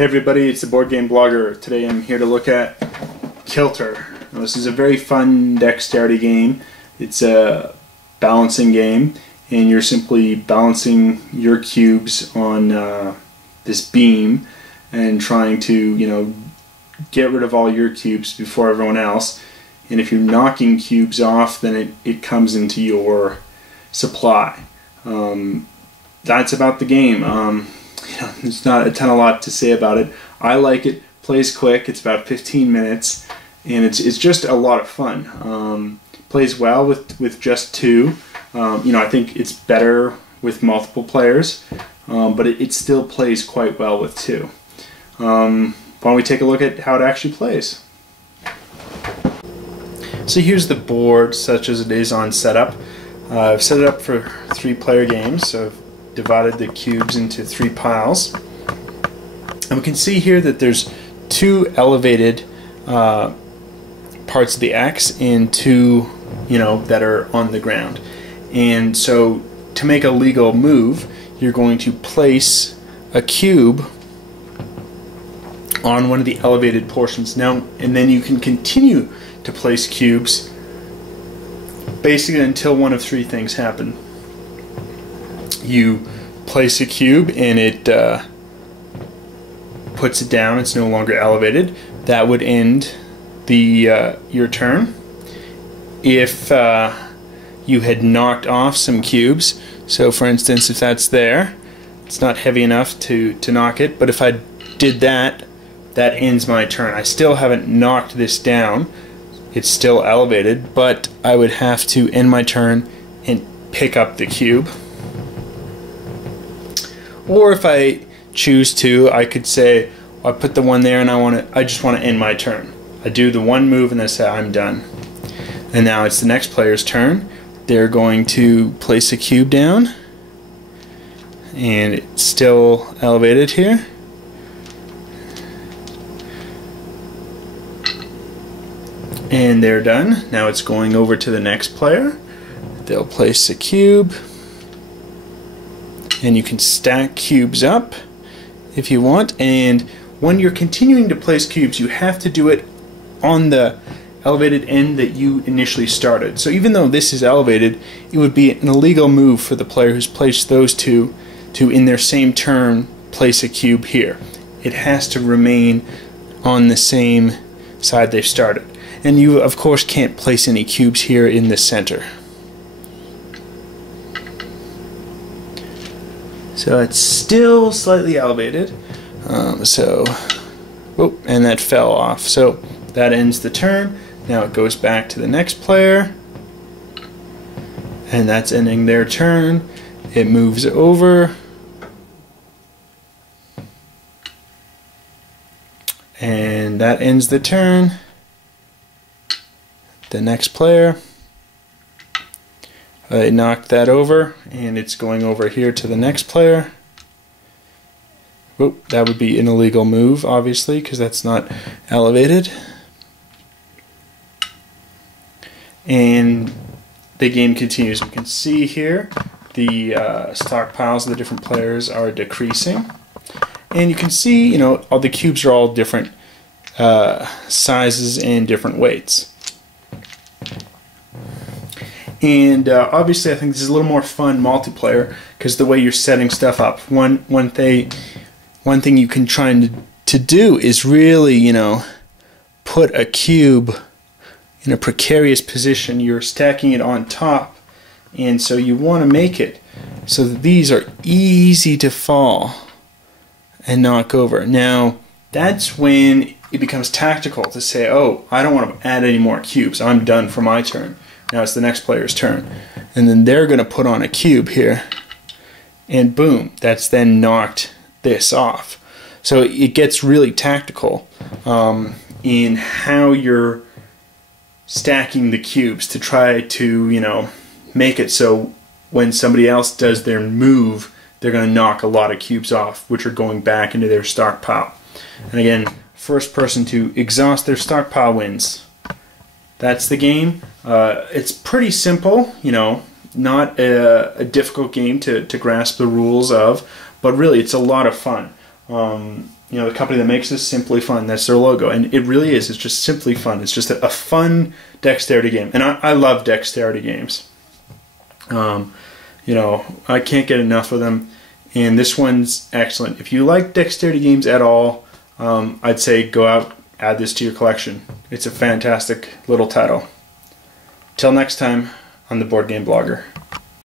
Hey everybody, it's the Board Game Blogger. Today I'm here to look at Kilter. Now, this is a very fun dexterity game. It's a balancing game, and you're simply balancing your cubes on this beam and trying to, get rid of all your cubes before everyone else. And if you're knocking cubes off, then it comes into your supply. That's about the game. There's not a lot to say about it. I like it. Plays quick. It's about 15 minutes, and it's just a lot of fun. Plays well with just two. I think it's better with multiple players, but it still plays quite well with two. Why don't we take a look at how it actually plays? So here's the board such as it is on setup. I've set it up for 3-player games, so I've divided the cubes into 3 piles. And we can see here that there's 2 elevated parts of the X and 2 that are on the ground. And so to make a legal move, you're going to place a cube on one of the elevated portions now, and then you can continue to place cubes basically until one of 3 things happen. You place a cube and it puts it down. It's no longer elevated. That would end your turn. If you had knocked off some cubes, so for instance, if that's there, it's not heavy enough to knock it, but if I did that, that ends my turn. I still haven't knocked this down. It's still elevated, but I would have to end my turn and pick up the cube. Or if I choose to, I could say, I put the one there and I just want to end my turn. I do the one move and then say I'm done. And now it's the next player's turn. They're going to place a cube down, and it's still elevated here. And they're done. Now it's going over to the next player. They'll place a cube, and you can stack cubes up if you want. And when you're continuing to place cubes, you have to do it on the elevated end that you initially started. So even though this is elevated, it would be an illegal move for the player who's placed those two to, in their same turn, place a cube here. It has to remain on the same side they've started. And you, of course, can't place any cubes here in the center. So it's still slightly elevated. And that fell off. So that ends the turn. Now it goes back to the next player, and that's ending their turn. It moves over, and that ends the turn. The next player, they knocked that over, and it's going over here to the next player. Whoop, that would be an illegal move, obviously, because that's not elevated. And the game continues. We can see here the stockpiles of the different players are decreasing. And you can see, all the cubes are all different sizes and different weights. And obviously I think this is a little more fun multiplayer because the way you're setting stuff up. One thing you can try to do is really, put a cube in a precarious position. You're stacking it on top, and so you want to make it so that these are easy to fall and knock over. Now that's when it becomes tactical to say, oh, I don't want to add any more cubes. I'm done for my turn. Now it's the next player's turn. And then they're going to put on a cube here. And boom, that's then knocked this off. So it gets really tactical in how you're stacking the cubes to try to, make it so when somebody else does their move, they're going to knock a lot of cubes off, which are going back into their stockpile. And again, first person to exhaust their stockpile wins. That's the game. It's pretty simple, not a difficult game to grasp the rules of, but really it's a lot of fun. you know, the company that makes this, SimplyFun, that's their logo, and it really is. It's just SimplyFun. It's just a fun dexterity game, and I love dexterity games. You know, I can't get enough of them, and this one's excellent. If you like dexterity games at all, I'd say go out, add this to your collection. It's a fantastic little title. Till next time on the Board Game Blogger.